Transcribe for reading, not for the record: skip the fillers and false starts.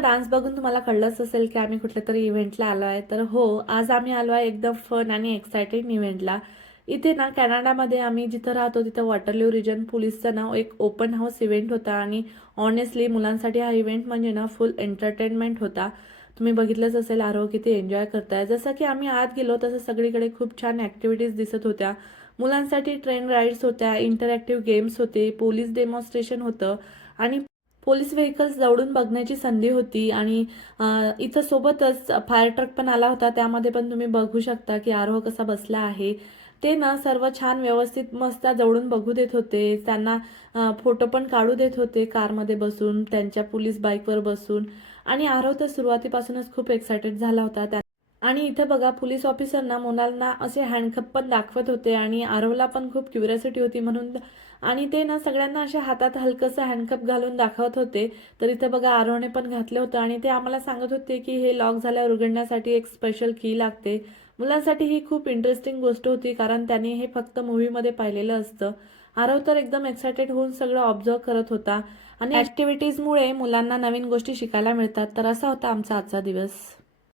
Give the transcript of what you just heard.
Dance बघून तुम्हाला कळलंच असेल की आम्ही कुठल्या तरी इव्हेंटला आलो आहे. तर हो, आज आम्ही आलो आहे एकदम फन आणि एक्सायटेड इव्हेंटला. इथे ना कॅनडामध्ये आम्ही जिथं राहतो तिथं वॉटरल्यू रिजन पोलीसचा ना एक ओपन हाऊस इव्हेंट होता आणि ऑनेस्टली मुलांसाठी हा इव्हेंट म्हणजे ना फुल एंटरटेनमेंट होता. तुम्ही बघितलंच असेल आरोह किती एन्जॉय करताय. जसं की आम्ही आत गेलो तसं सगळीकडे खूप छान ॲक्टिव्हिटीज दिसत होत्या. मुलांसाठी ट्रेन राईड्स होत्या, इंटरॅक्टिव्ह गेम्स होते, पोलीस डेमॉन्स्ट्रेशन होतं आणि पोलीस व्हेकल्स जवळून बघण्याची संधी होती. आणि इथं सोबतच फायर ट्रक पण आला होता, त्यामध्ये पण तुम्ही बघू शकता की आरोह कसा बसला आहे. ते ना सर्व छान व्यवस्थित मस्त जवळून बघू देत होते. त्यांना फोटो पण काढू देत होते कारमध्ये बसून, त्यांच्या पोलीस बाईकवर बसून. आणि आरव तर सुरुवातीपासूनच खूप एक्सायटेड झाला होता. आणि इथे बघा पोलीस ऑफिसरना मुलांना असे हँडकप पण दाखवत होते आणि आरवला पण खूप क्युरिओसिटी होती म्हणून. आणि ते ना सगळ्यांना अशा हातात हलकंसं हँडकप घालून दाखवत होते. तर इथे बघा आरवने पण घातलं होतं आणि ते आम्हाला सांगत होते की हे लॉक झाल्यावर उघडण्यासाठी एक स्पेशल की लागते. मुलांसाठी ही खूप इंटरेस्टिंग गोष्ट होती कारण त्यांनी हे फक्त मूवीमध्ये पाहिलेलं असतं. आरव तर एकदम एक्सायटेड होऊन सगळं ऑब्झर्व करत होता. आणि ॲक्टिव्हिटीजमुळे मुलांना नवीन गोष्टी शिकायला मिळतात. तर असा होता आमचा आजचा दिवस.